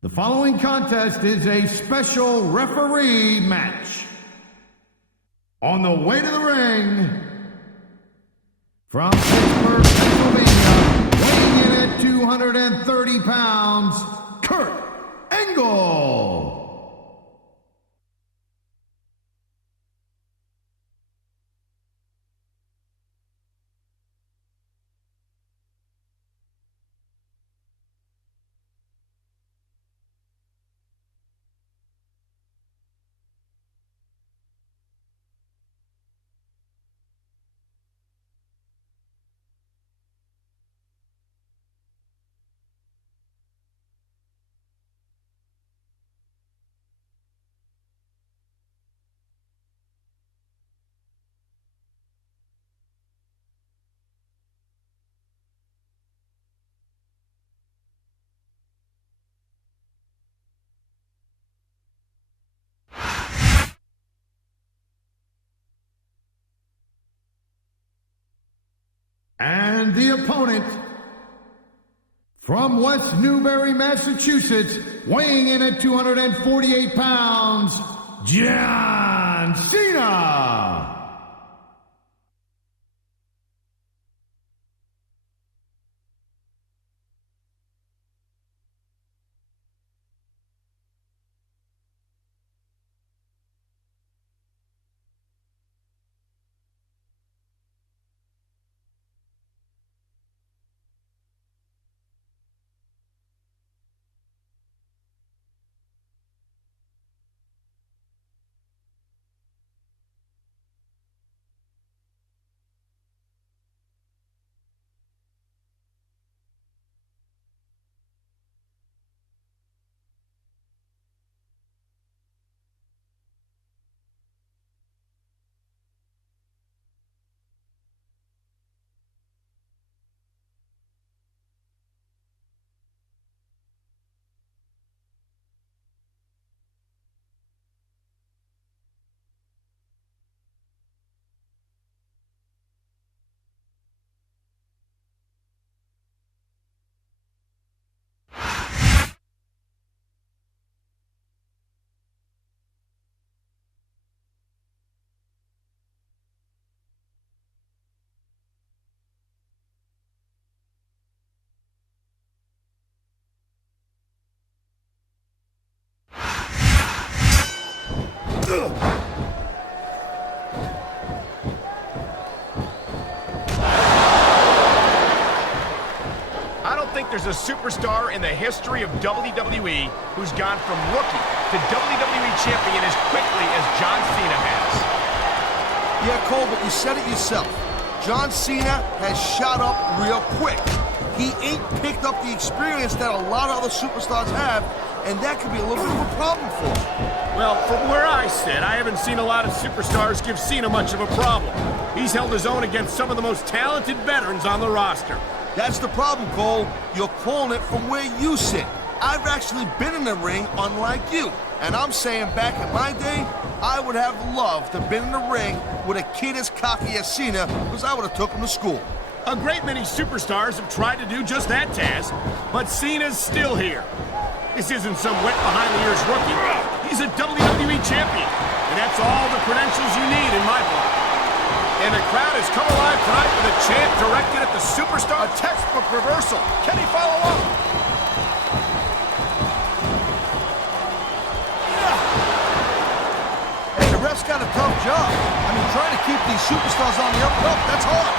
The following contest is a special referee match. On the way to the ring, from Pittsburgh, Pennsylvania, weighing in at 230 pounds, Kurt Angle. And the opponent, from West Newbury, Massachusetts, weighing in at 248 pounds, John Cena. I don't think there's a superstar in the history of WWE who's gone from rookie to WWE champion as quickly as John Cena has. Yeah, Cole, but you said it yourself. John Cena has shot up real quick. He ain't picked up the experience that a lot of other superstars have, and that could be a little bit of a problem for him. Well, from where I sit, I haven't seen a lot of superstars give Cena much of a problem. He's held his own against some of the most talented veterans on the roster. That's the problem, Cole. You're calling it from where you sit. I've actually been in the ring, unlike you. And I'm saying back in my day, I would have loved to have been in the ring with a kid as cocky as Cena, because I would have took him to school. A great many superstars have tried to do just that task, but Cena's still here. This isn't some wet-behind-the-ears rookie. He's a WWE champion, and that's all the credentials you need in my book. And the crowd has come alive tonight with a chant directed at the superstar. A textbook reversal. Can he follow up? Hey, the ref's got a tough job. I mean, trying to keep these superstars on the up and up, that's hard.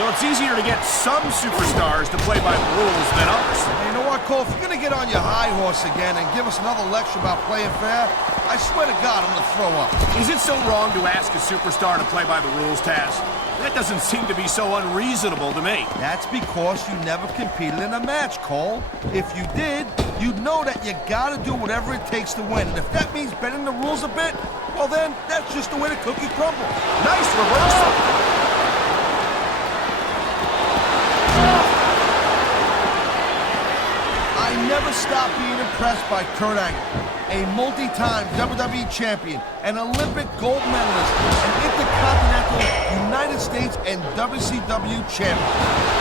Well, it's easier to get some superstars to play by the rules than others. Hey, you know what, Cole? If you're going to get on your high horse again and give us another lecture about playing fair, I swear to God, I'm going to throw up. Is it so wrong to ask a superstar to play by the rules, Taz? That doesn't seem to be so unreasonable to me. That's because you never competed in a match, Cole. If you did, you'd know that you got to do whatever it takes to win. And if that means bending the rules a bit, well then, that's just the way the cookie crumbles. Nice reversal. I never stopped being impressed by Kurt Angle, a multi-time WWE champion, an Olympic gold medalist, an Intercontinental United States and WCW champion.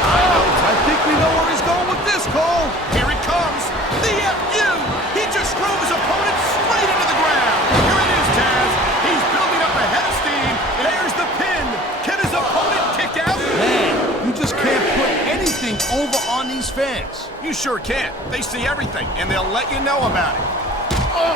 I think we know where he's going with this, Cole. Here it comes. The FU! He just drove his opponent straight into the ground. Here it is, Taz. He's building up a head of steam. There's the pin. Can his opponent kick out? Man, you just can't put anything over on these fans. You sure can. They see everything, and they'll let you know about it. Oh,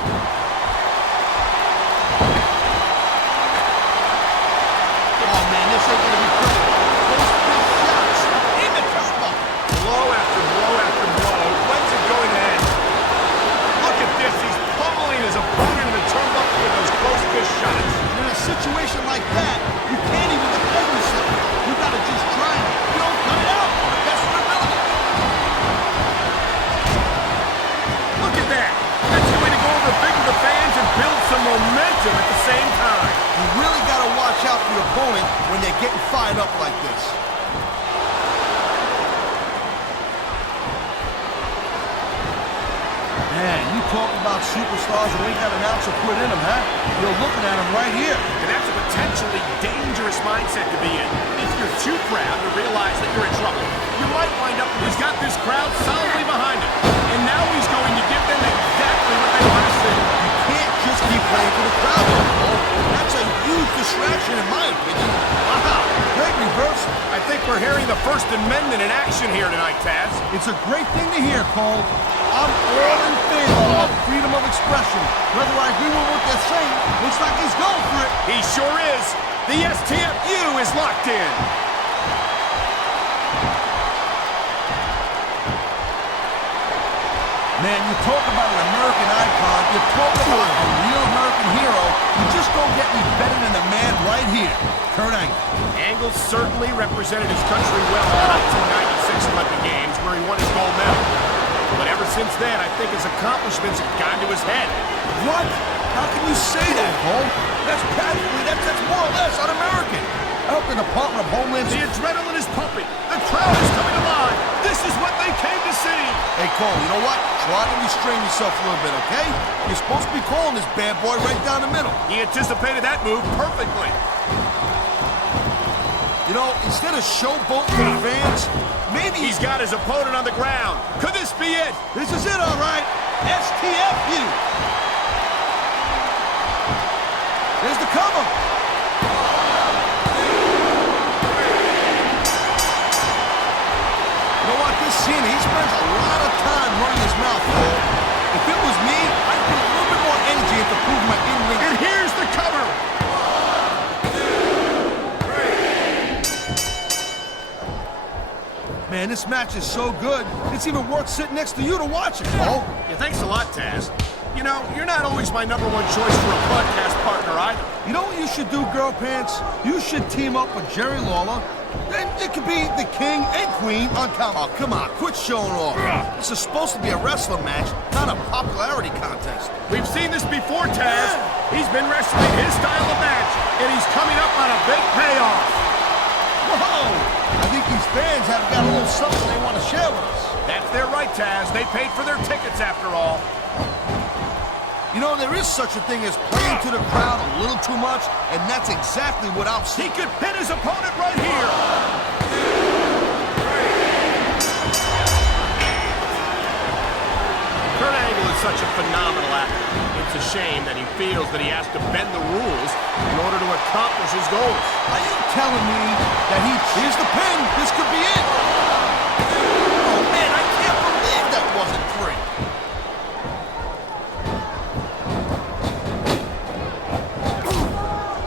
man, this ain't gonna be pretty. Those big shots in the cover. Blow after blow after blow. When's it going to end? Look at this. He's pummeling his opponent in the turnbuckle with those close fist shots. In a situation like that, you can't even defend yourself. You gotta just try it. You don't cut it out. That's your ability. Look at that. That's going to go over big with the fans and build some momentum at the same time. You really gotta watch out for your opponent when they're getting fired up like this. Man, you talk about superstars who ain't got an ounce of put in them, huh? You're looking at them right here. And that's a potentially dangerous mindset to be in. If you're too proud to realize that you're in trouble, you might wind up. He's got this crowd solidly behind him. And now he's going to give them exactly what they want to see. You can't just keep playing for the crowd, Cole. That's a huge distraction in my opinion. Wow, great reversal. I think we're hearing the First Amendment in action here tonight, Taz. It's a great thing to hear, Cole. I'm all in favor of freedom of expression. Whether I agree with what they're saying, looks like he's going for it. He sure is. The STFU is locked in. Man, you talk about an American icon, you talk about a real American hero, you just don't get any better than the man right here, Kurt Angle. Angle certainly represented his country well in the 1996 Olympic Games, where he won his gold medal. But ever since then, I think his accomplishments have gone to his head. What? How can you say that, Cole? That's practically, that's more or less un-American. I hope the Department of Homeland... The adrenaline is pumping. The crowd is coming alive. This is what they came to see. Hey, Cole, you know what? Try to restrain yourself a little bit, okay? You're supposed to be calling this bad boy right down the middle. He anticipated that move perfectly. You know, instead of showboating to the fans, maybe... He's got his opponent on the ground. Could this be it? This is it, all right. STFU. There's the cover. You know what? This scene, he spends a lot of time running his mouth, Cole. If it was me, I'd put a little bit more energy into proving my in-ring. And here's the cover. Man, this match is so good, it's even worth sitting next to you to watch it, Cole. Yeah, thanks a lot, Taz. You know, you're not always my #1 choice for a podcast partner either. You know what you should do, Girl Pants? You should team up with Jerry Lawler. Then it could be the king and queen on camera. Oh, come on, quit showing off. This is supposed to be a wrestling match, not a popularity contest. We've seen this before, Taz. He's been wrestling his style of match, and he's coming up on a big payoff. Whoa! I think these fans have got a little something they want to share with us. That's their right, Taz. They paid for their tickets after all. You know, there is such a thing as playing to the crowd a little too much, and that's exactly what I'm seeing. He could pin his opponent right here. Kurt Angle is such a phenomenal actor. It's a shame that he feels that he has to bend the rules in order to accomplish his goals. Are you telling me that here's the pin, this could be it? Oh man, I can't believe that wasn't free.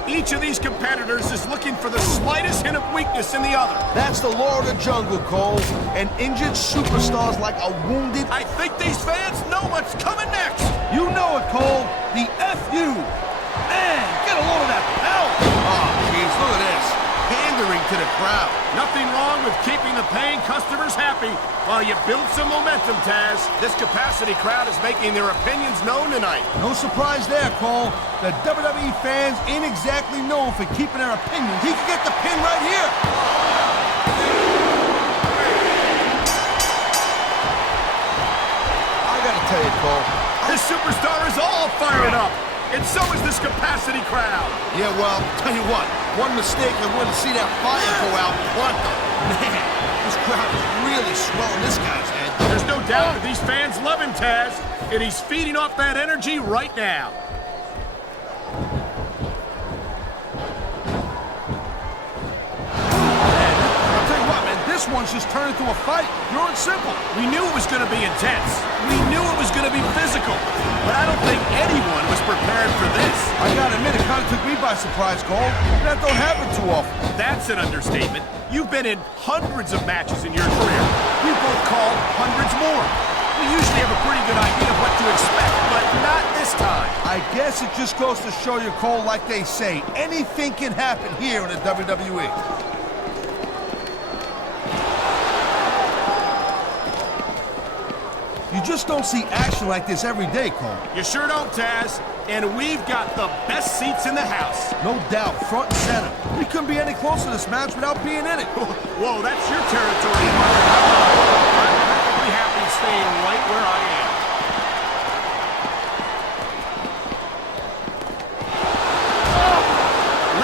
Each of these competitors is looking for the slightest hint of weakness in the other. That's the law of the jungle, Cole. And injured superstars like a wounded... I think these fans know what's coming next. You know it, Cole. The FU. Man, get a load of that power. Oh, jeez, look at this. Pandering to the crowd. Nothing wrong with keeping the paying customers happy while you build some momentum, Taz. This capacity crowd is making their opinions known tonight. No surprise there, Cole. The WWE fans ain't exactly known for keeping their opinions. He can get the pin right here. I gotta tell you, Cole. This superstar is all fired up. And so is this capacity crowd. Yeah, well, tell you what. One mistake and we're going to see that fire go out pronto. Man, the This crowd is really swelling this guy's head. There's no doubt that these fans love him, Taz, and he's feeding off that energy right now. This one's just turned into a fight, pure and simple. We knew it was going to be intense. We knew it was going to be physical. But I don't think anyone was prepared for this. I gotta admit, it kind of took me by surprise, Cole. That don't happen too often. That's an understatement. You've been in hundreds of matches in your career. We've both called hundreds more. We usually have a pretty good idea of what to expect, but not this time. I guess it just goes to show you, Cole, like they say, anything can happen here in the WWE. You just don't see action like this every day, Cole. You sure don't, Taz. And we've got the best seats in the house. No doubt, front and center. We couldn't be any closer to this match without being in it. Whoa, that's your territory. I'm perfectly happy staying right where I am.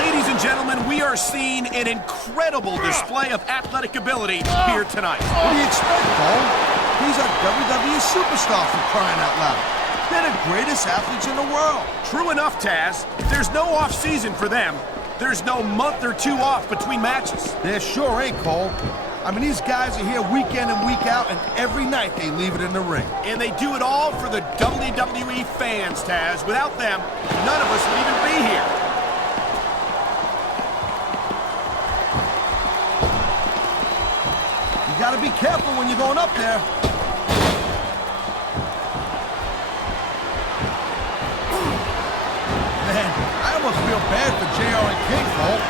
Ladies and gentlemen, we are seeing an incredible display of athletic ability here tonight. What do you expect, Cole? These are WWE superstars for crying out loud. They're the greatest athletes in the world. True enough, Taz. There's no off-season for them. There's no month or two off between matches. There sure ain't, Cole. I mean, these guys are here week in and week out, and every night they leave it in the ring. And they do it all for the WWE fans, Taz. Without them, none of us would even be here. You gotta be careful when you're going up there. Man, I almost feel bad for JR and King, Cole.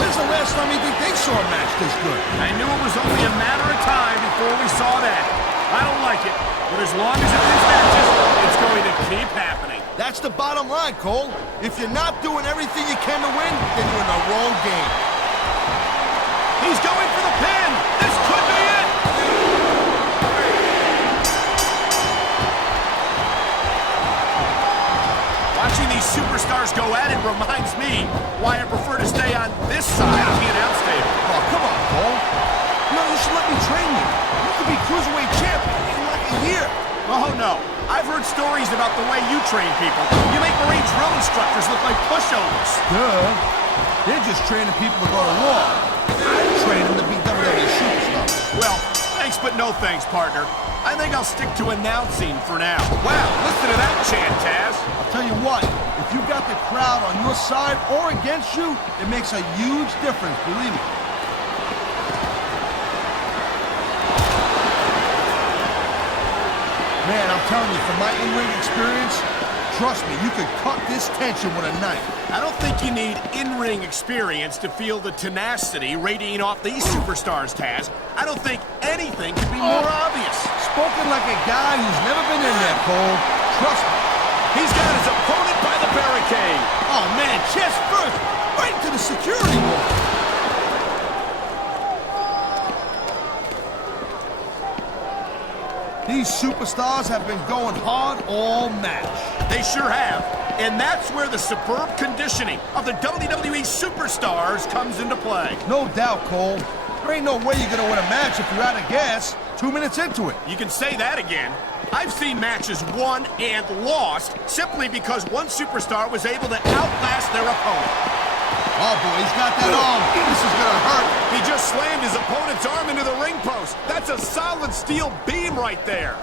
When's the last time you think they saw a match this good? I knew it was only a matter of time before we saw that. I don't like it, but as long as it is matches, it's going to keep happening. That's the bottom line, Cole. If you're not doing everything you can to win, then you're in the wrong game. He's going for the pin. This could be it. Watching these superstars go at it reminds me why I prefer to stay on this side of the announce table. Oh, come on, Cole. You should let me train you. You could be Cruiserweight champion in like a year. Oh, no. I've heard stories about the way you train people. You make Marine drill instructors look like pushovers. Duh. They're just training people to go to war. I train them to be WWE superstars. Well, thanks but no thanks, partner. I think I'll stick to announcing for now. Wow, listen to that chant, Taz. I'll tell you what, if you've got the crowd on your side or against you, it makes a huge difference, believe me. Man, I'm telling you, from my in-ring experience, trust me, you could cut this tension with a knife. I don't think you need in-ring experience to feel the tenacity radiating off these superstars, Taz. I don't think anything could be more obvious. Spoken like a guy who's never been in there, Cole. Trust me. He's got his opponent by the barricade. Oh, man, chest first, right to the security wall. These superstars have been going hard all match. They sure have. And that's where the superb conditioning of the WWE superstars comes into play. No doubt, Cole. There ain't no way you're gonna win a match if you're out of gas 2 minutes into it. You can say that again. I've seen matches won and lost simply because one superstar was able to outlast their opponent. Oh, boy, he's got that arm. This is gonna hurt. He just slammed his opponent's arm into the ring post. That's a solid steel beam right there.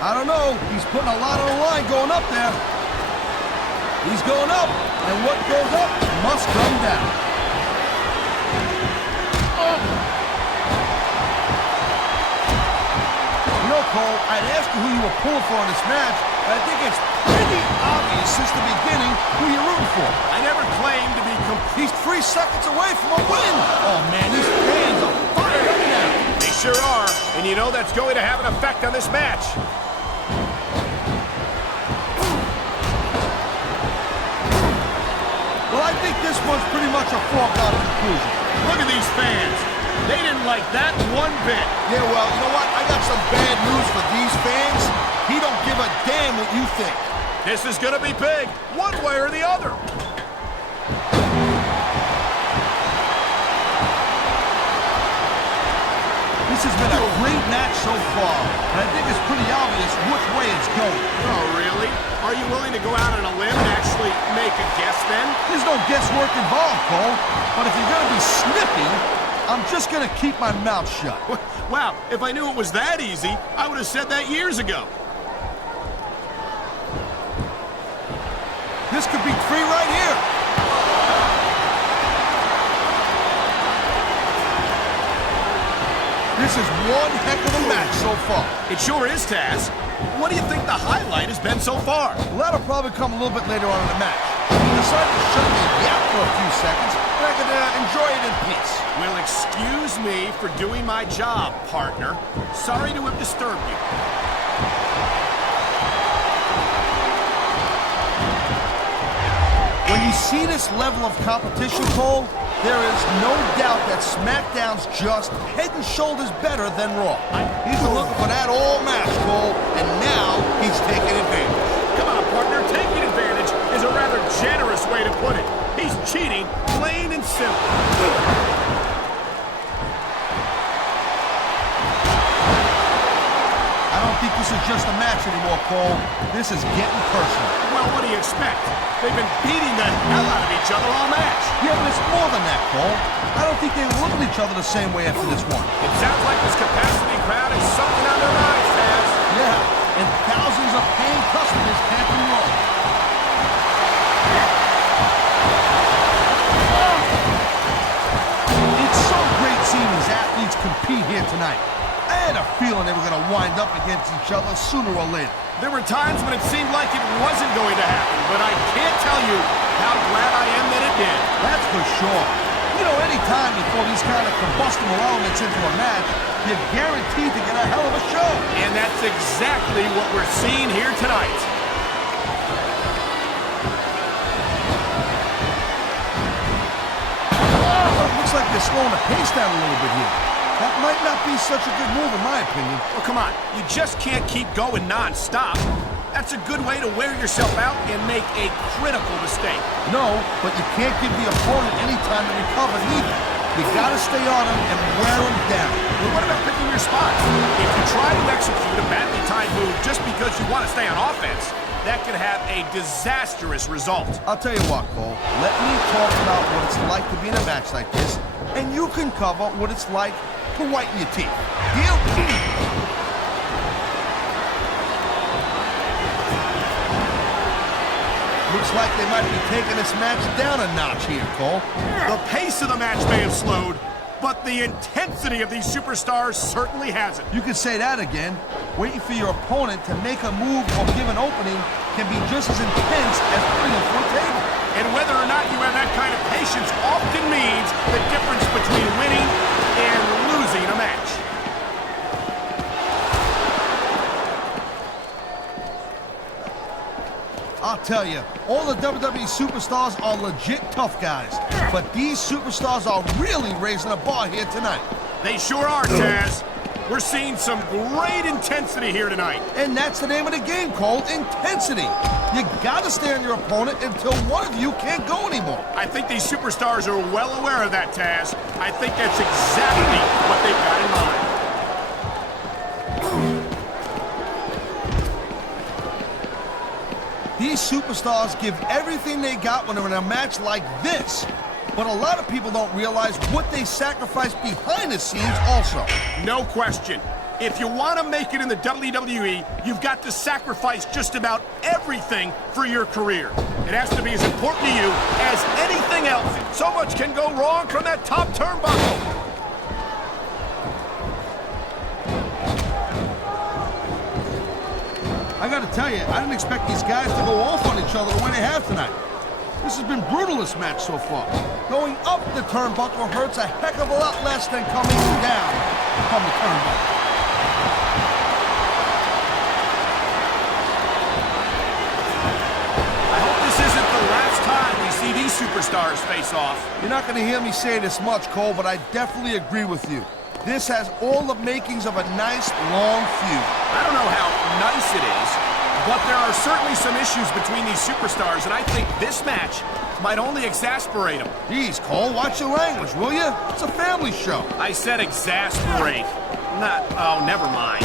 I don't know. He's putting a lot on the line going up there. He's going up, and what goes up must come down. You know, Cole, I'd ask you who you were pulling for in this match, but I think it's pretty obvious since the beginning who you're rooting for. I never claimed to be He's 3 seconds away from a win. Oh, man, these fans are fired up now. They sure are, and you know that's going to have an effect on this match. Well, I think this one's pretty much a foregone conclusion. Look at these fans. They didn't like that one bit. Yeah, well, you know what? I got some bad news for these fans. He don't give a damn what you think. This is going to be big, one way or the other. This has been a great match so far, and I think it's pretty obvious which way it's going. Oh, really? Are you willing to go out on a limb and actually make a guess then? There's no guesswork involved, Cole. But if you're going to be snippy, I'm just going to keep my mouth shut. Wow, if I knew it was that easy, I would have said that years ago. This could be 3 right here. This is one heck of a match so far. It sure is, Taz. What do you think the highlight has been so far? Well, that'll probably come a little bit later on in the match. He decided to shut me yap for a few seconds, and I could enjoy it in peace. Well, excuse me for doing my job, partner. Sorry to have disturbed you. When you see this level of competition, Cole, there is no doubt that Smackdown's just head and shoulders better than Raw. He's been looking for that all match, Cole, and now he's taking advantage. Come on, partner. Taking advantage is a rather generous way to put it. He's cheating, plain and simple. I don't think this is just a match anymore, Cole. This is getting personal. Well, what do you expect? They've been beating the hell out of each other all match. Yeah, but it's more than that, Cole. I don't think they look at each other the same way after this one. It sounds like this capacity crowd is something on their minds, Taz. Yeah, and thousands of paying customers can't be wrong. It's so great seeing these athletes compete here tonight. I had a feeling they were going to wind up against each other sooner or later. There were times when it seemed like it wasn't going to happen, but I can't tell you how glad I am that it did. That's for sure. You know, any time you throw these kind of combustible elements into a match, you're guaranteed to get a hell of a show. And that's exactly what we're seeing here tonight. Looks like they're slowing the pace down a little bit here. That might not be such a good move in my opinion. Well, come on. You just can't keep going non-stop. That's a good way to wear yourself out and make a critical mistake. No, but you can't give the opponent any time to recover either. You gotta stay on him and wear him down. Well, what about picking your spots? If you try to execute a badly timed move just because you want to stay on offense, that could have a disastrous result. I'll tell you what, Cole. Let me talk about what it's like to be in a match like this, and you can cover what it's like to whiten your teeth. Deal? Looks like they might be taking this match down a notch here, Cole. The pace of the match may have slowed, but the intensity of these superstars certainly hasn't. You could say that again. Waiting for your opponent to make a move or give an opening can be just as intense as putting them through a table. And whether or not you have that kind of patience often means the difference between winning and losing a match. I'll tell you, all the WWE superstars are legit tough guys. But these superstars are really raising the bar here tonight. They sure are, Taz. We're seeing some great intensity here tonight. And that's the name of the game, Cole, intensity. You gotta stay on your opponent until one of you can't go anymore. I think these superstars are well aware of that, Taz. I think that's exactly what they've got in mind. These superstars give everything they got when they're in a match like this. But a lot of people don't realize what they sacrifice behind the scenes also. No question. If you want to make it in the WWE, you've got to sacrifice just about everything for your career. It has to be as important to you as anything else. So much can go wrong from that top turnbuckle. I gotta tell you, I didn't expect these guys to go off on each other the way they have tonight. This has been brutal, this match so far. Going up the turnbuckle hurts a heck of a lot less than coming down from the turnbuckle. I hope this isn't the last time we see these superstars face off. You're not gonna hear me say this much, Cole, but I definitely agree with you. This has all the makings of a nice, long feud. I don't know how nice it is, but there are certainly some issues between these superstars, and I think this match might only exasperate them. Jeez, Cole, watch your language, will you? It's a family show. I said exasperate. not... Oh, never mind.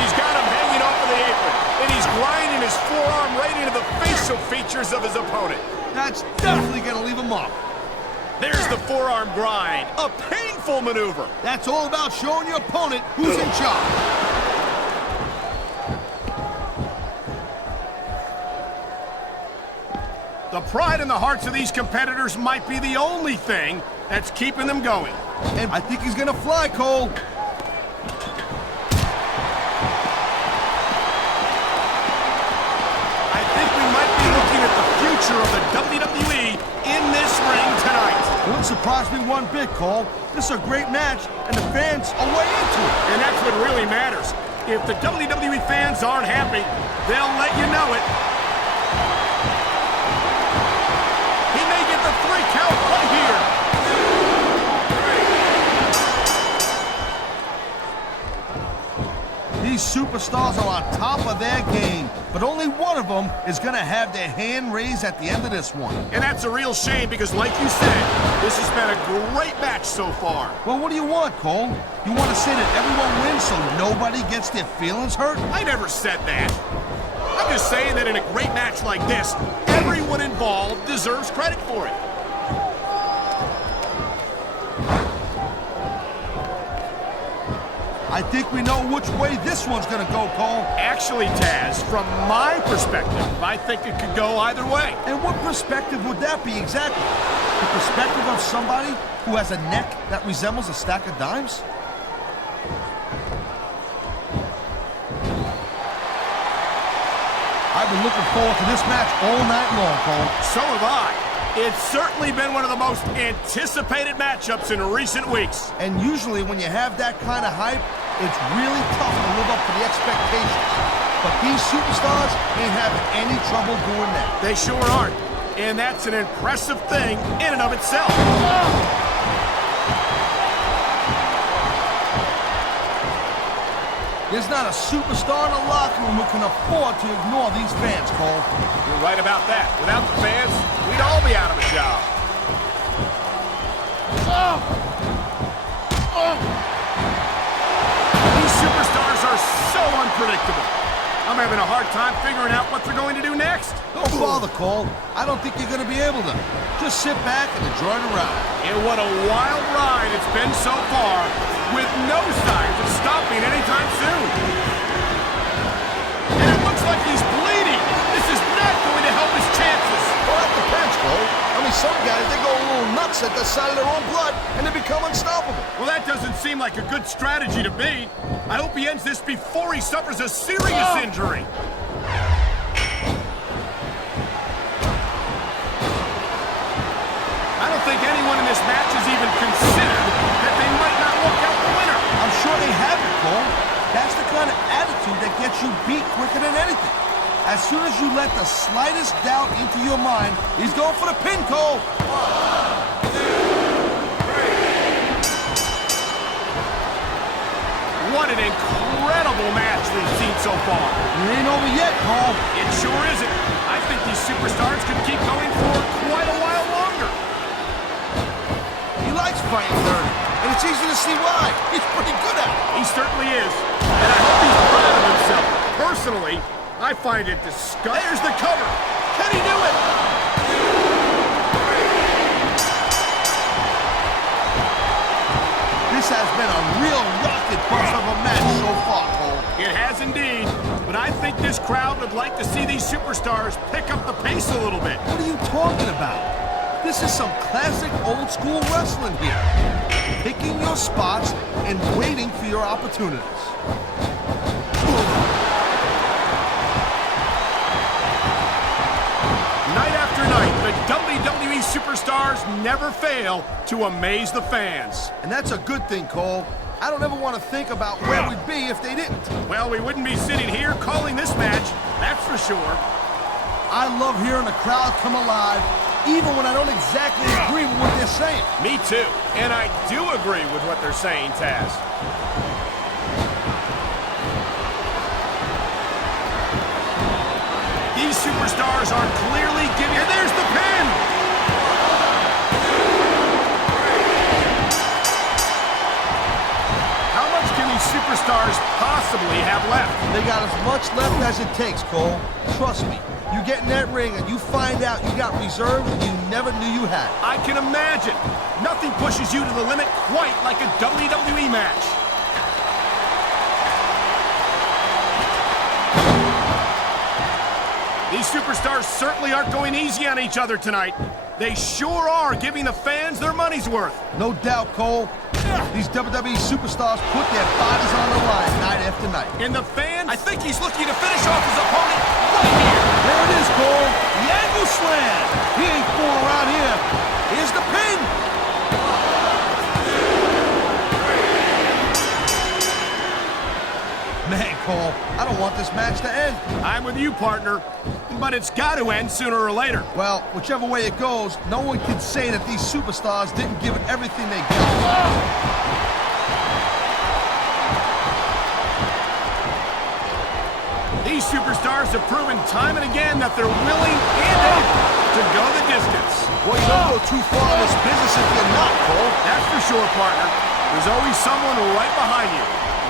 He's got him hanging off of the apron, and he's grinding his forearm right into the facial features of his opponent. That's definitely going to leave him up. There's the forearm grind. A painful maneuver. That's all about showing your opponent who's in charge. The pride in the hearts of these competitors might be the only thing that's keeping them going. And I think he's going to fly, Cole. I think we might be looking at the future of the WWE in this ring tonight. It wouldn't surprise me one bit, Cole. This is a great match, and the fans are way into it. And that's what really matters. If the WWE fans aren't happy, they'll let you know it. He may get the 3 count right here. These superstars are on top of their game, but only one of them is going to have their hand raised at the end of this one. And that's a real shame because, like you said, this has been a great match so far. Well, what do you want, Cole? You want to say that everyone wins so nobody gets their feelings hurt? I never said that. I'm just saying that in a great match like this, everyone involved deserves credit for it. I think we know which way this one's going to go, Cole. Actually, Taz, from my perspective, I think it could go either way. And what perspective would that be exactly? The perspective of somebody who has a neck that resembles a stack of dimes? I've been looking forward to this match all night long, Cole. So have I. It's certainly been one of the most anticipated matchups in recent weeks. And usually when you have that kind of hype, it's really tough to live up to the expectations. But these superstars ain't having any trouble doing that. They sure aren't. And that's an impressive thing in and of itself. There's not a superstar in the locker room who can afford to ignore these fans, Cole. You're right about that. Without the fans, we'd all be out of a job. These superstars are so unpredictable. I'm having a hard time figuring out what they're going to do next. Don't bother, Cole. I don't think you're going to be able to. Just sit back and enjoy the ride. And what a wild ride it's been so far, with no signs of stopping anytime soon. And it looks like he's bleeding. This is not going to help his chances. Well, that depends, Cole. I mean, some guys, they go a little nuts at the sight of their own blood, and they become unstoppable. Well, that doesn't seem like a good strategy to me. I hope he ends this before he suffers a serious injury. I don't think anyone in this match has even considered that they might not walk out the winner. I'm sure they haven't, Cole. That's the kind of attitude that gets you beat quicker than anything. As soon as you let the slightest doubt into your mind, he's going for the pin, Cole. 1, 2, 3. What an incredible match we've seen so far. It ain't over yet, Cole. It sure isn't. I think these superstars could keep going for quite a while longer. He likes fighting dirty, and it's easy to see why. He's pretty good at it. He certainly is. And I hope he's proud of himself. Personally, I find it disgusting. There's the cover. Can he do it? 2. This has been a real rocket bus of a match so far, Cole. It has indeed. But I think this crowd would like to see these superstars pick up the pace a little bit. What are you talking about? This is some classic old school wrestling here. Picking your spots and waiting for your opportunities. Night after night, the WWE superstars never fail to amaze the fans. And that's a good thing, Cole. I don't ever want to think about where we'd be if they didn't. Well, we wouldn't be sitting here calling this match, that's for sure. I love hearing the crowd come alive, even when I don't exactly agree with what they're saying. Me too. And I do agree with what they're saying, Taz. These superstars are clearly giving... And there's the pin! They got as much left as it takes, Cole. Trust me. You get in that ring and you find out you got reserves you never knew you had. I can imagine. Nothing pushes you to the limit quite like a WWE match. These superstars certainly aren't going easy on each other tonight. They sure are giving the fans their money's worth. No doubt, Cole. These WWE superstars put their bodies on the line night after night. And the fans, I think he's looking to finish off his opponent right here. There it is, Cole. The angle slam. He ain't fooling around here. Here's the pin. Man, Cole, I don't want this match to end. I'm with you, partner. But it's got to end sooner or later. Well, whichever way it goes, no one can say that these superstars didn't give it everything they got. These superstars have proven time and again that they're willing and able to go the distance. Well, you don't go too far in this business if you're not, Cole. That's for sure, partner. There's always someone right behind you,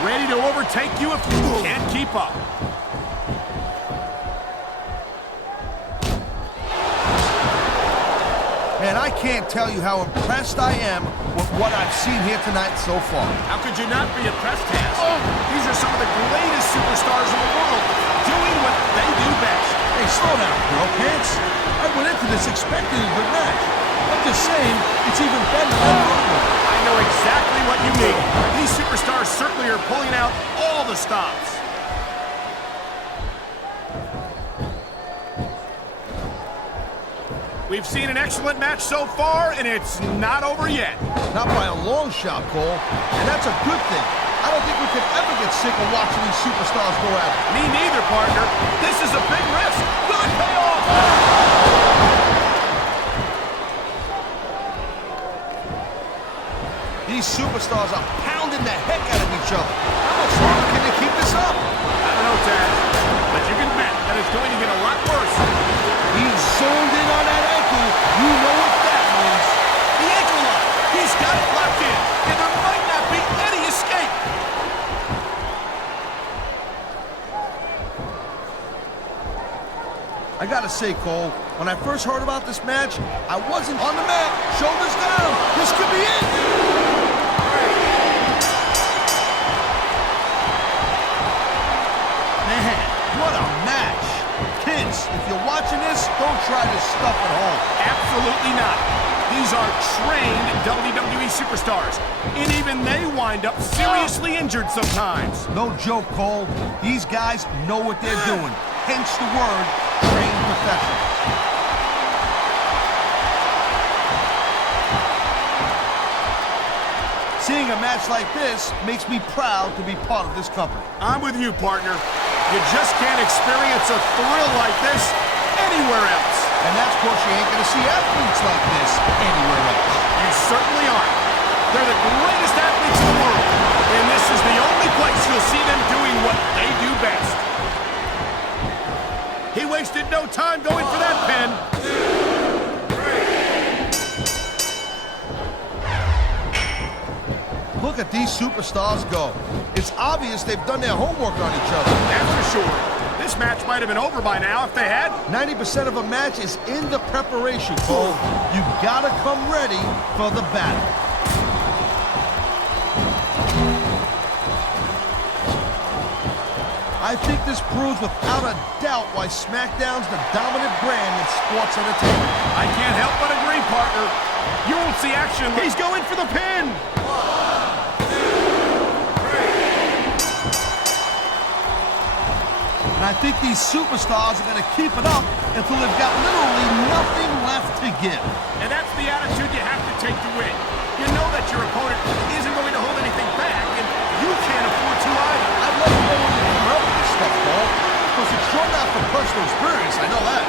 ready to overtake you if you can't keep up. Man, I can't tell you how impressed I am with what I've seen here tonight so far. How could you not be impressed, Taz? These are some of the greatest superstars in the world, doing what they do best. Hey, slow down, girl pants. I went into this expecting a good match. I'm just saying, it's even better than normal. I know exactly what you mean. These superstars certainly are pulling out all the stops. We've seen an excellent match so far, and it's not over yet. Not by a long shot, Cole. And that's a good thing. I don't think we could ever get sick of watching these superstars go at it. Me neither, partner. This is a big risk. Will it pay off? These superstars are pounding the heck out of each other. How much longer can they keep this up? I don't know, Taz, but you can bet that it's going to get a lot worse. He's zoned in on that ankle. You know what that means. The ankle lock. He's got it locked in, and there might not be any escape. I gotta say, Cole, when I first heard about this match, I wasn't on the mat, shoulders down. This could be it. Man, what a match. Kids, if you're watching this, don't try this stuff at home. Absolutely not. These are trained WWE superstars, and even they wind up seriously injured sometimes. No joke, Cole. These guys know what they're doing. Hence the word, trained professionals. Seeing a match like this makes me proud to be part of this company. I'm with you, partner. You just can't experience a thrill like this anywhere else. And that's because you ain't gonna see athletes like this anywhere else. You certainly aren't. They're the greatest athletes in the world, and this is the only place you'll see them doing what they do best. He wasted no time going for that pin. Look at these superstars go. It's obvious they've done their homework on each other. That's for sure. This match might have been over by now if they had. 90% of a match is in the preparation, Cole. You gotta come ready for the battle. I think this proves without a doubt why Smackdown's the dominant brand in sports entertainment. I can't help but agree, partner. You won't see action. He's going for the pin. And I think these superstars are going to keep it up until they've got literally nothing left to give. And that's the attitude you have to take to win. You know that your opponent isn't going to hold anything back, and you can't afford to either. I'd love to know when you come up with this stuff, Paul, because it's sure not from personal experience, I know that.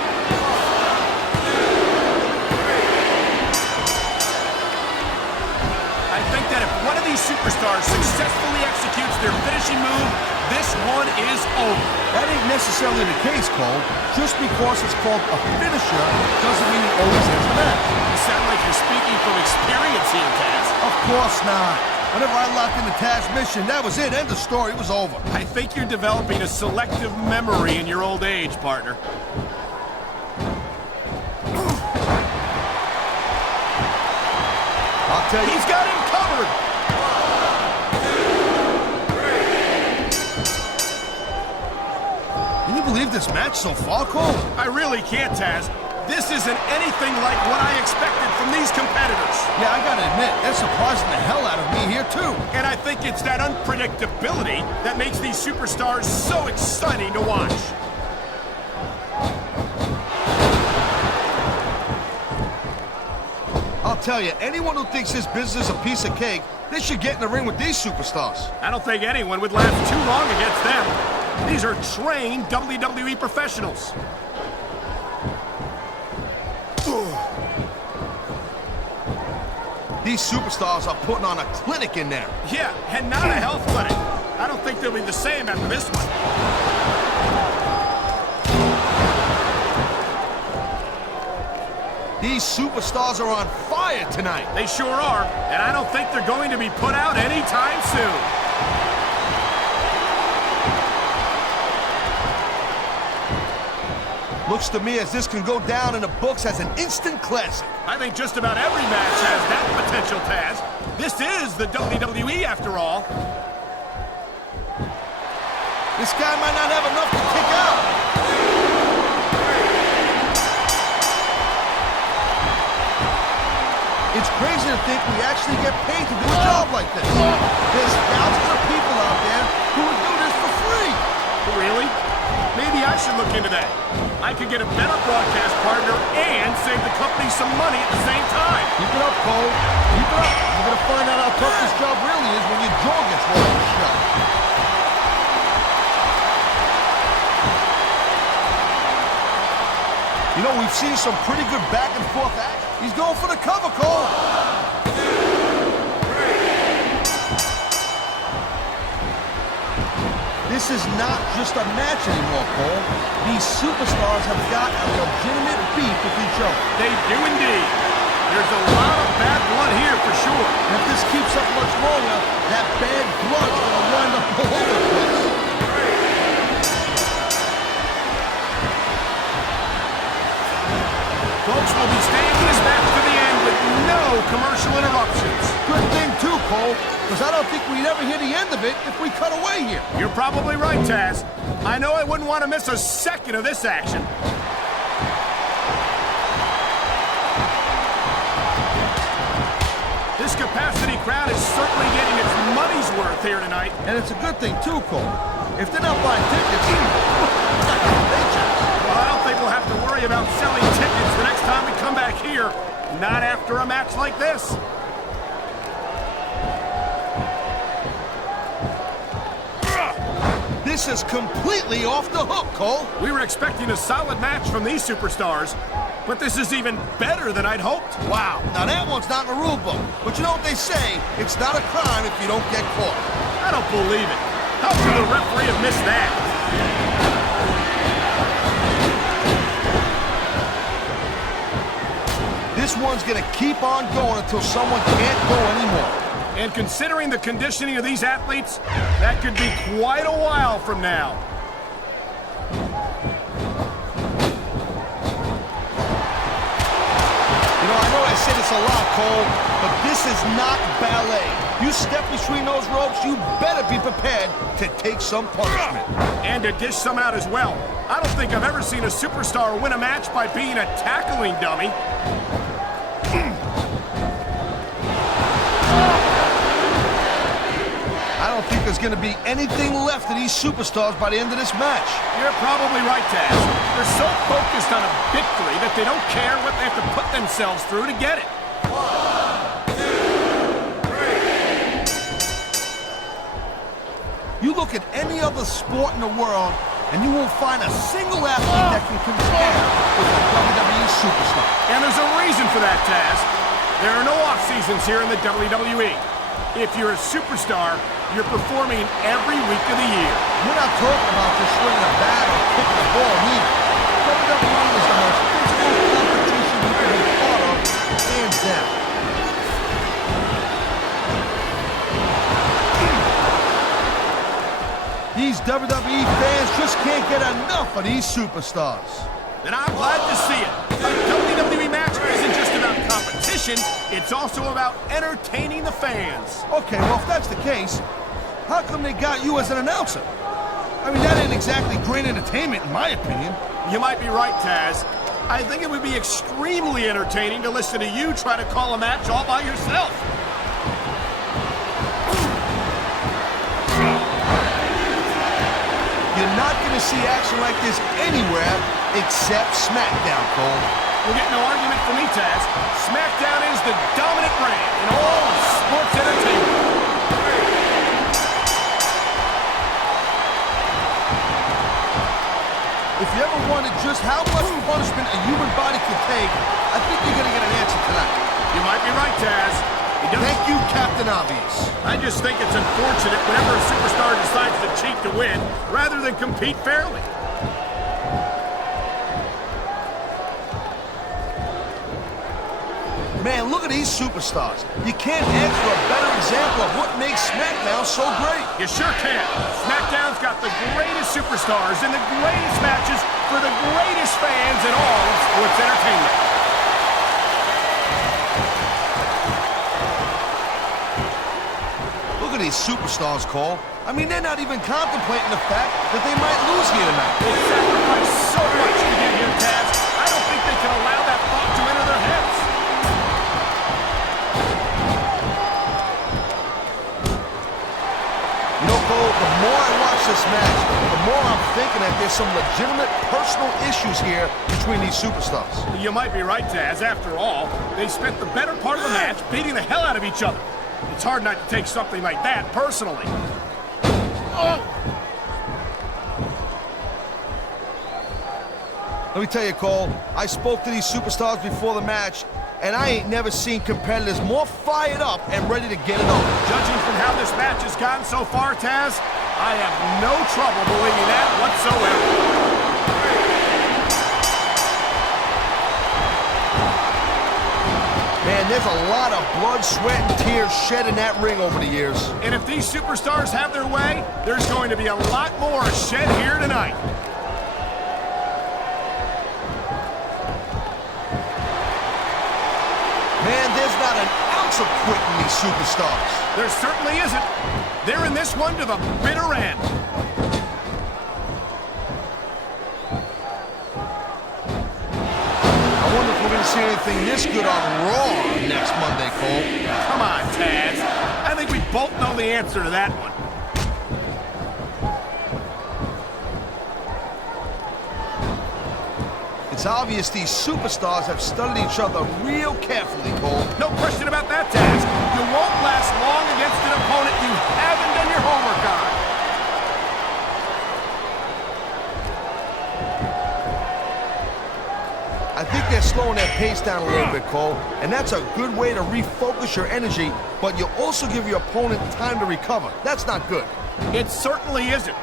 I think that if one of these superstars successfully executes their finishing move, this one is over. That ain't necessarily the case, Cole. Just because it's called a finisher doesn't mean it always ends the match. You sound like you're speaking from experience here, Taz. Of course not. Whenever I locked in the Taz mission, that was it. End of story. It was over. I think you're developing a selective memory in your old age, partner. I'll tell you. He's got him covered. 1, 2. Can you believe this match so far, Cole? I really can't, Taz. This isn't anything like what I expected from these competitors. Yeah, I gotta admit, they're surprising the hell out of me here, too. And I think it's that unpredictability that makes these superstars so exciting to watch. I'll tell you, anyone who thinks this business is a piece of cake, they should get in the ring with these superstars. I don't think anyone would last too long against them. These are trained WWE professionals. These superstars are putting on a clinic in there. Yeah, and not a health clinic. I don't think they'll be the same after this one. These superstars are on fire tonight. They sure are, and I don't think they're going to be put out anytime soon. Looks to me as this can go down in the books as an instant classic. I think just about every match has that potential, Taz. This is the WWE, after all. This guy might not have enough to kick out. It's crazy to think we actually get paid to do a job like this. There's thousands of people out there who would do this for free. Really? Maybe I should look into that. I could get a better broadcast partner and save the company some money at the same time. Keep it up, Cole. Keep it up. You're going to find out how tough this job really is when your jaw gets wired shut. You know, we've seen some pretty good back and forth action. He's going for the cover, Cole. This is not just a match anymore, Cole. These superstars have got a legitimate beef with each other. They do indeed. There's a lot of bad blood here for sure. And if this keeps up much longer, that bad blood's going to wind up all over the place. Folks will be staying in this match to the end with no commercial interruptions. Good thing, too, Cole, because I don't think we'd ever hear the end of it if we cut away here. You're probably right, Taz. I know I wouldn't want to miss a second of this action. This capacity crowd is certainly getting its money's worth here tonight. And it's a good thing, too, Cole. If they're not buying tickets, well, I don't think we'll have to worry about selling tickets the next time we come back here. Not after a match like this. This is completely off the hook, Cole. We were expecting a solid match from these superstars, but this is even better than I'd hoped. Wow, now that one's not in the rule book. But you know what they say, it's not a crime if you don't get caught. I don't believe it. How could the referee have missed that? This one's gonna keep on going until someone can't go anymore. And considering the conditioning of these athletes, that could be quite a while from now. You know, I know I say this a lot, Cole, but this is not ballet. You step between those ropes, you better be prepared to take some punishment. And to dish some out as well. I don't think I've ever seen a superstar win a match by being a tackling dummy. I don't think there's going to be anything left of these superstars by the end of this match. You're probably right, Taz. They're so focused on a victory that they don't care what they have to put themselves through to get it. 1, 2, 3. You look at any other sport in the world, and you won't find a single athlete that can compare with a WWE superstar. And there's a reason for that, Taz. There are no off-seasons here in the WWE. If you're a superstar, you're performing every week of the year. We're not talking about just swinging a bat or kicking a ball either. WWE is the most physical competition you can be part of, hands down. These WWE fans just can't get enough of these superstars. And I'm glad to see it. A WWE match isn't just about competition, it's also about entertaining the fans. Okay, well, if that's the case, how come they got you as an announcer? I mean, that ain't exactly great entertainment, in my opinion. You might be right, Taz. I think it would be extremely entertaining to listen to you try to call a match all by yourself. You're not going to see action like this anywhere except Smackdown, Cole. You'll get no argument from me, Taz. Smackdown is the dominant brand in all of sports entertainment. If you ever wondered just how much punishment a human body can take, I think you're going to get an answer tonight. You might be right, Taz. Thank you, Captain Obvious. I just think it's unfortunate whenever a superstar decides to cheat to win rather than compete fairly. Man, look at these superstars. You can't ask for a better example of what makes SmackDown so great. You sure can. SmackDown's got the greatest superstars and the greatest matches for the greatest fans in all of sports entertainment. Look at these superstars, Cole. I mean, they're not even contemplating the fact that they might lose here tonight. They sacrifice so much to get here, Taz. I don't think they can allow that thought to enter their heads. You know, Cole, the more I watch this match, the more I'm thinking that there's some legitimate personal issues here between these superstars. You might be right, Taz. After all, they spent the better part of the match beating the hell out of each other. It's hard not to take something like that personally. Let me tell you, Cole, I spoke to these superstars before the match, and I ain't never seen competitors more fired up and ready to get it on. Judging from how this match has gone so far, Taz, I have no trouble believing that whatsoever. Man, there's a lot of blood, sweat, and tears shed in that ring over the years. And if these superstars have their way, there's going to be a lot more shed here tonight. Man, there's not an ounce of quit in these superstars. There certainly isn't. They're in this one to the bitter end. I wonder if we're going to see anything this good on Raw next Monday, Cole. Come on, Taz. I think we both know the answer to that one. It's obvious these superstars have studied each other real carefully, Cole. No question about that, Taz. You won't last long against an opponent you haven't done your homework on. I think they're slowing their pace down a little bit, Cole, and that's a good way to refocus your energy, but you also give your opponent time to recover. That's not good. It certainly isn't.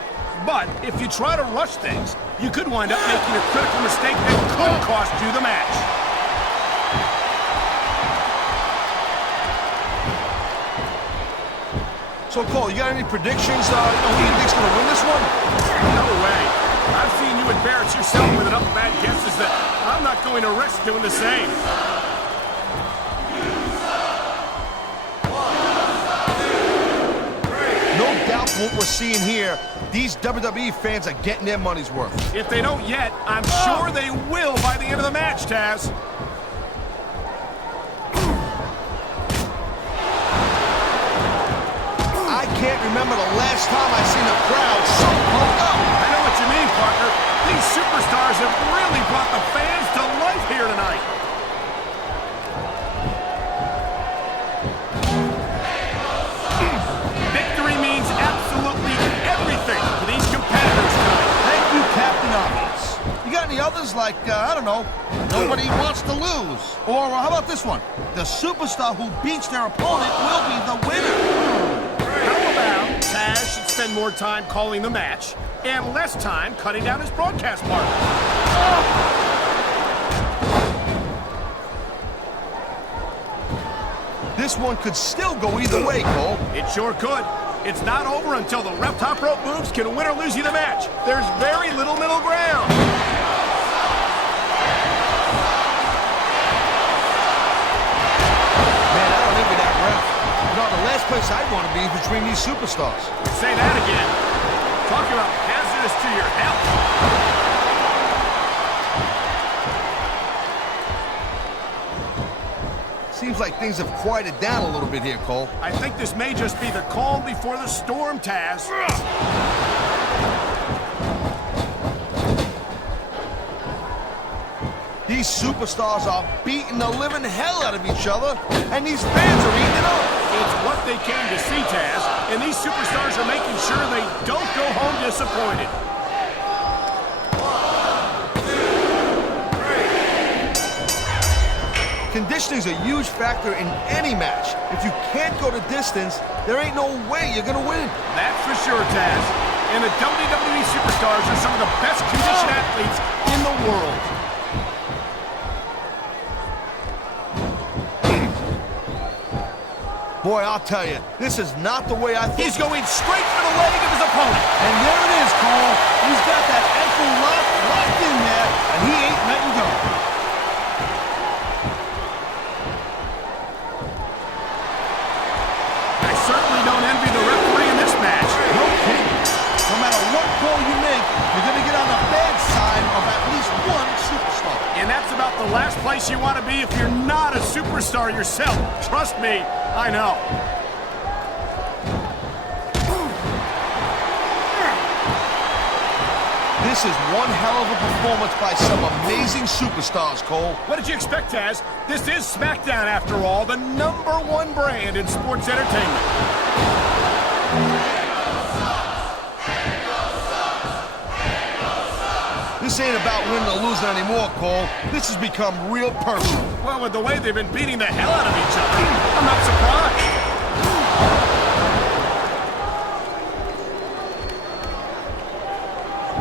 But if you try to rush things, you could wind up making a critical mistake that could cost you the match. So, Cole, you got any predictions? Who do you think's going to win this one? No way. I've seen you embarrass yourself with enough bad guesses that I'm not going to risk doing the same. No doubt what we're seeing here, these WWE fans are getting their money's worth. If they don't yet, I'm sure they will by the end of the match, Taz. I can't remember the last time I seen a crowd so pumped up. I know what you mean, partner. These superstars have really brought the fans to life here tonight. Victory means absolutely everything to these competitors tonight. Thank you, Captain Obvious. You got any others like, I don't know, nobody wants to lose? Or how about this one? The superstar who beats their opponent will be the winner. How about Taz should spend more time calling the match and less time cutting down his broadcast partner? This one could still go either way, Cole. It sure could. It's not over until the ref top rope moves can win or lose you the match. There's very little middle ground. Man, I don't envy that ref. You know, the last place I'd want to be is between these superstars. Say that again. Talk about hazardous to your health. Seems like things have quieted down a little bit here, Cole. I think this may just be the calm before the storm, Taz. These superstars are beating the living hell out of each other, and these fans are eating it up. It's what they came to see, Taz, and these superstars are making sure they don't go home disappointed. Conditioning is a huge factor in any match. If you can't go the distance, there ain't no way you're gonna win. That's for sure, Taz. And the WWE superstars are some of the best conditioned athletes in the world. Boy, I'll tell you, this is not the way I thought. He's going straight for the leg of his opponent. And there it is, Cole. He's got that ankle locked in there, and he ain't letting go. I certainly don't envy the referee in this match. No kidding. No matter what call you make, you're going to get on the bad side of at least one superstar. And that's about the last place you want to be if you're not a superstar yourself. Trust me, I know. This is one hell of a performance by some amazing superstars, Cole. What did you expect, Taz? This is Smackdown, after all, the #1 brand in sports entertainment. This ain't about winning or losing anymore, Cole. This has become real personal. Well, with the way they've been beating the hell out of each other, I'm not surprised.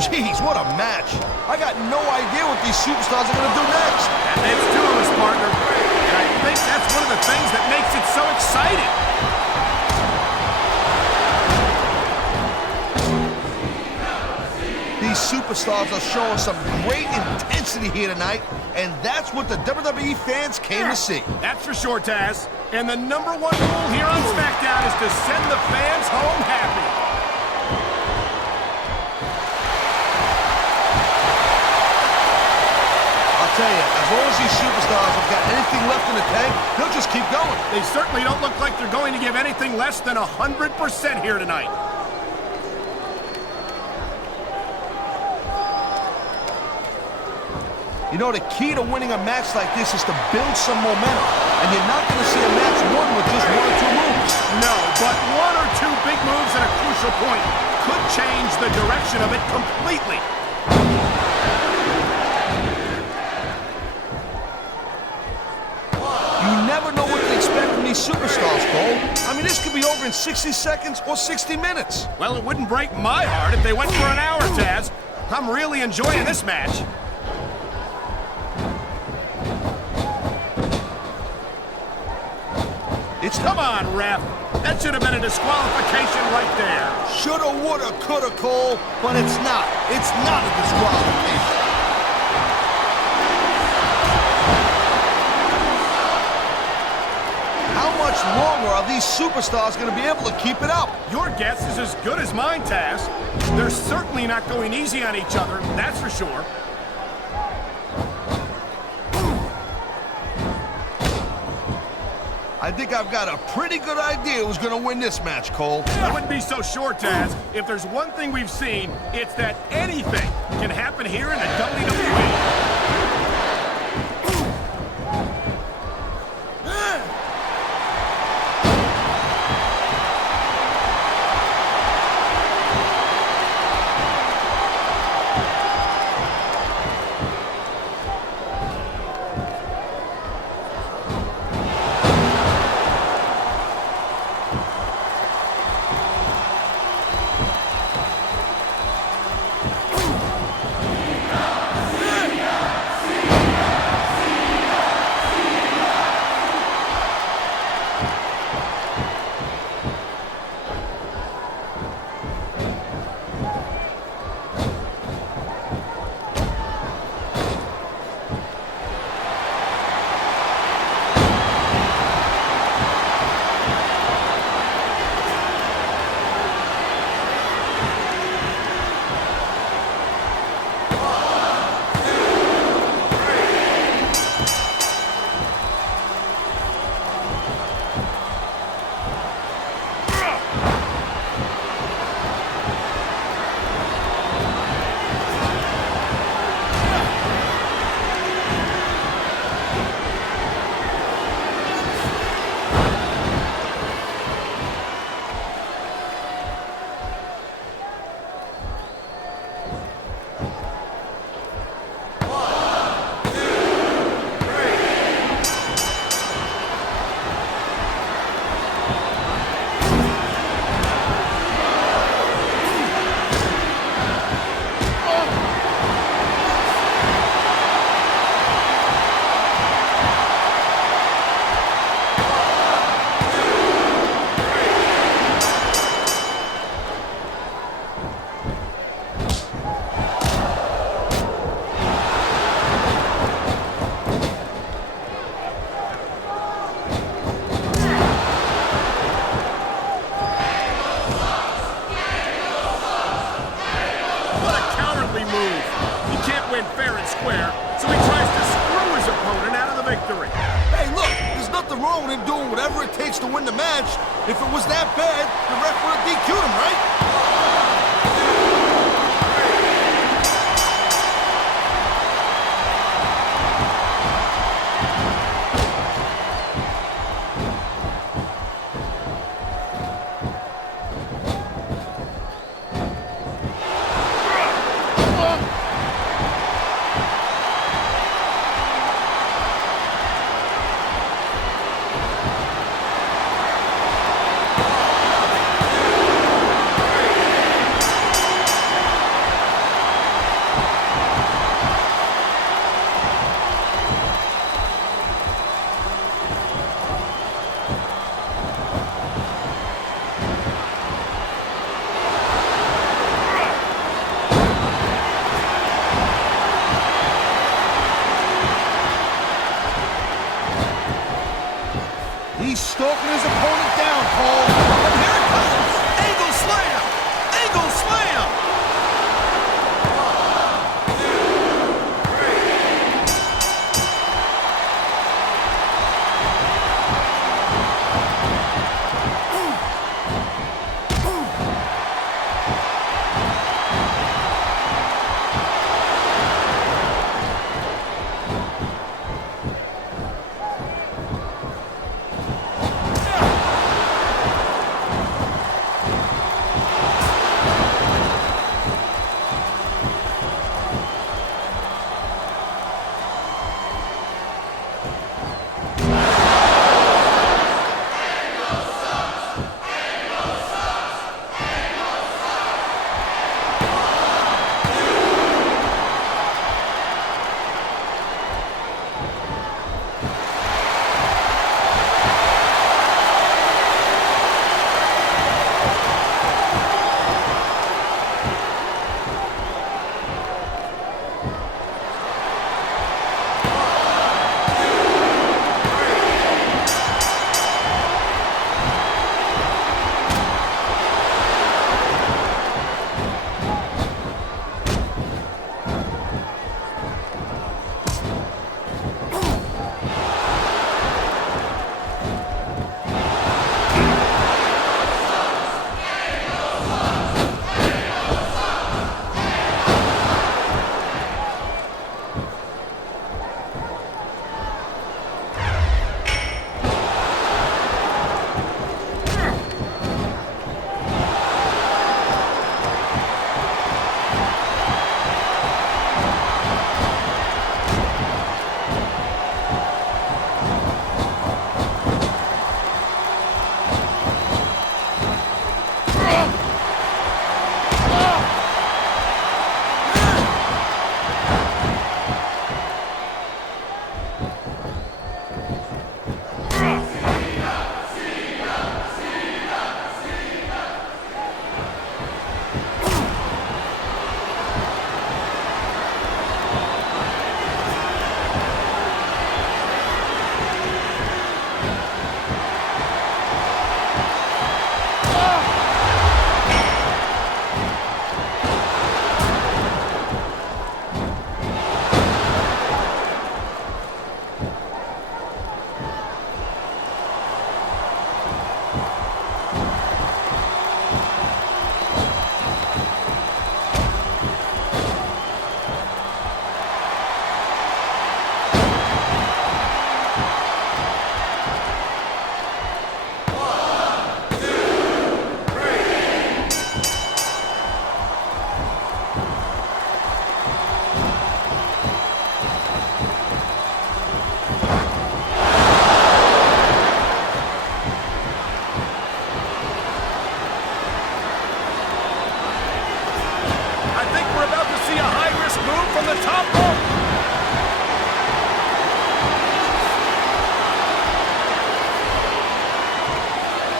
Jeez, what a match. I got no idea what these superstars are going to do next. And it's two of us, partner. And I think that's one of the things that makes it so exciting. These superstars are showing some great intensity here tonight, and that's what the WWE fans came to see. That's for sure, Taz. And the #1 rule here on Smackdown is to send the fans home happy. I'll tell you, as long as these superstars have got anything left in the tank, they'll just keep going. They certainly don't look like they're going to give anything less than 100% here tonight. You know, the key to winning a match like this is to build some momentum. And you're not going to see a match won with just 1 or 2 moves. No, but 1 or 2 big moves at a crucial point could change the direction of it completely. You never know what to expect from these superstars, Cole. I mean, this could be over in 60 seconds or 60 minutes. Well, it wouldn't break my heart if they went for an hour, Taz. I'm really enjoying this match. Come on, ref. That should have been a disqualification right there. Shoulda, woulda, coulda, Cole, but it's not. It's not a disqualification. How much longer are these superstars going to be able to keep it up? Your guess is as good as mine, Taz. They're certainly not going easy on each other, that's for sure. I think I've got a pretty good idea who's going to win this match, Cole. I wouldn't be so sure, Taz. If there's one thing we've seen, it's that anything can happen here in the WWE. throwing and doing whatever it takes to win the match. If it was that bad, the ref would have DQ'd him, right? He's stalking his opponent down, Cole. And here it comes. Angle slam. Angle slam.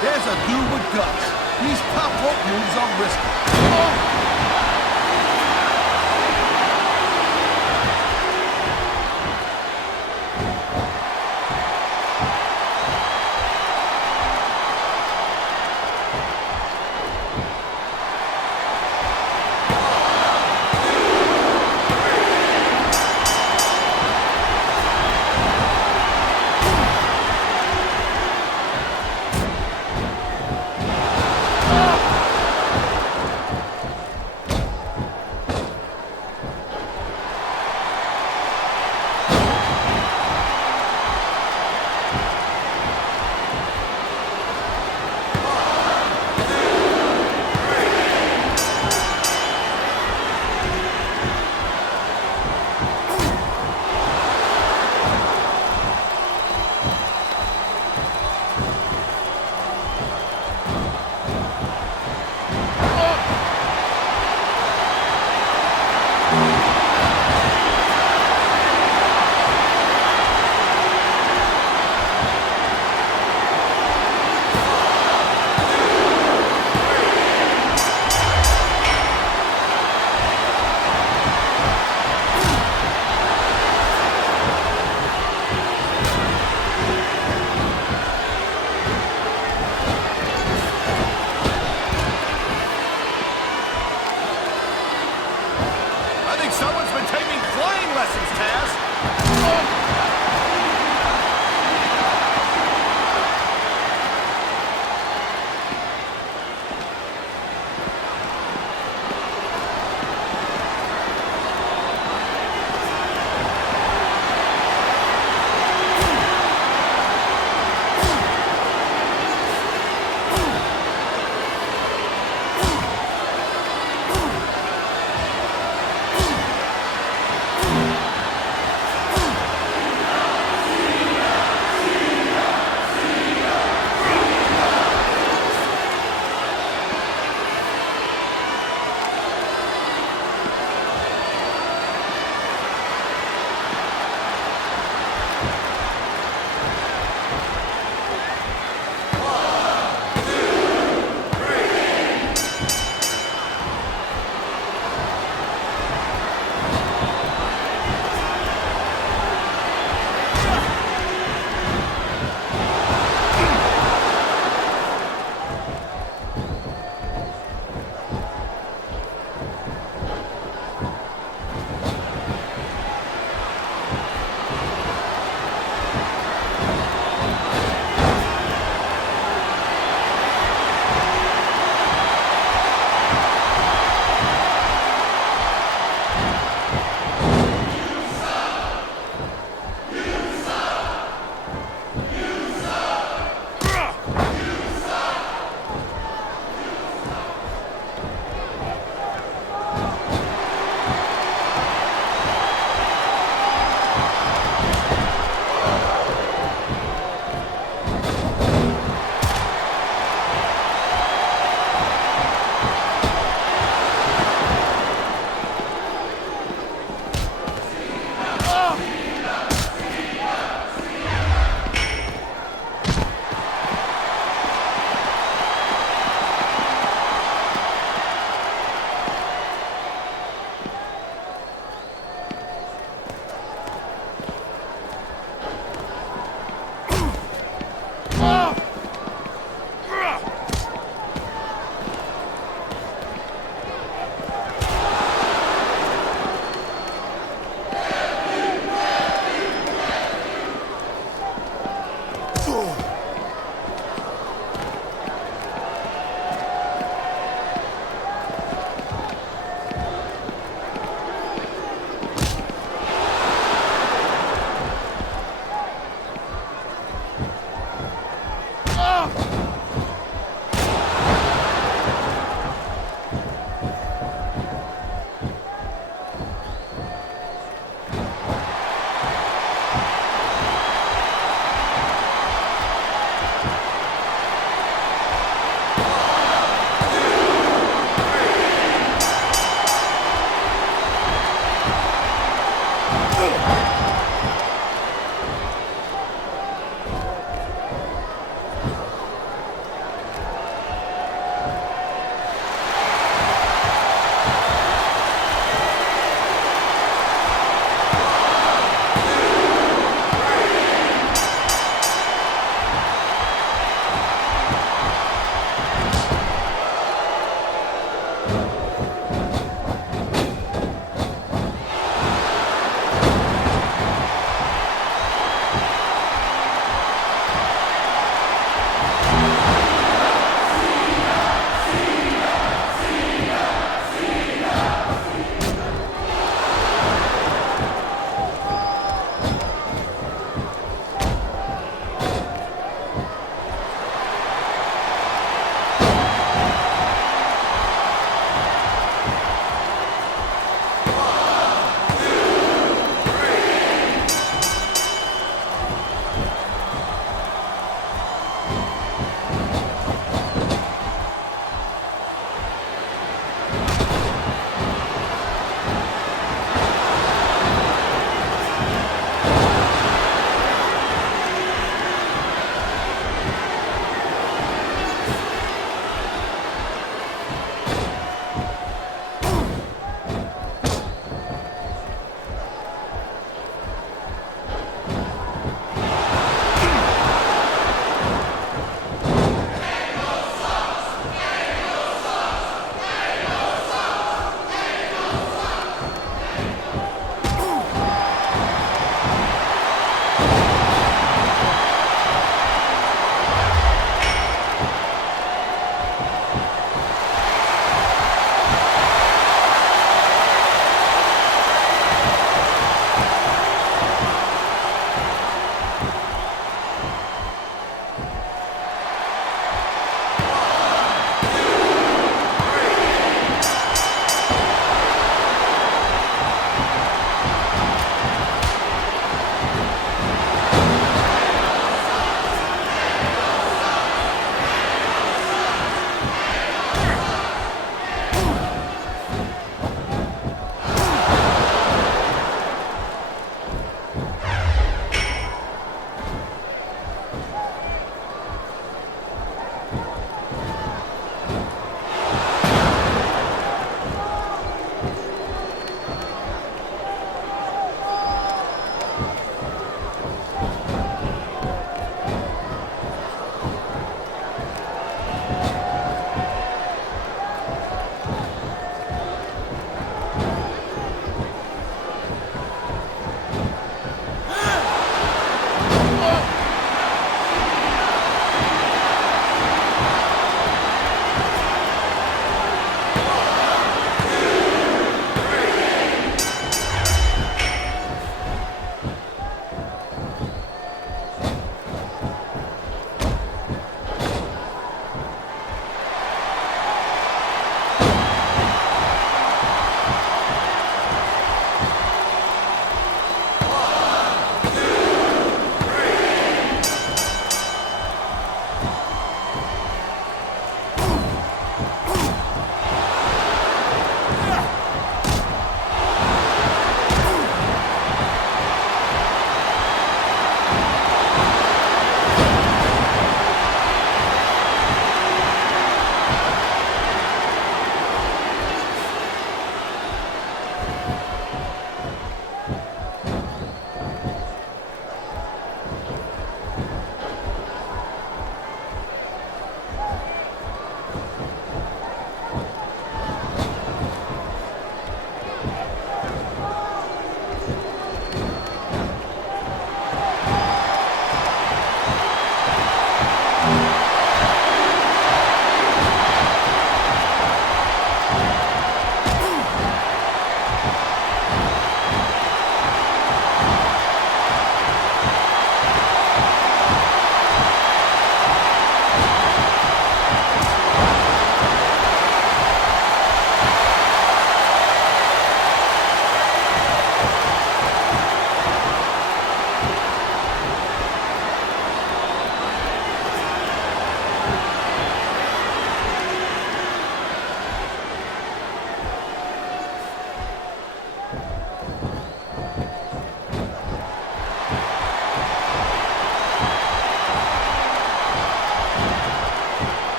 There's a dude with guts. These top rope moves are risky. Oh.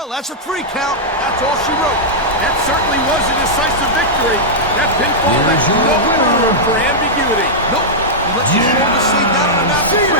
Well, that's a 3 count. That's all she wrote. That certainly was a decisive victory. That pinfall left no room for ambiguity. Nope. You let your shoulder stay down on the mat for 3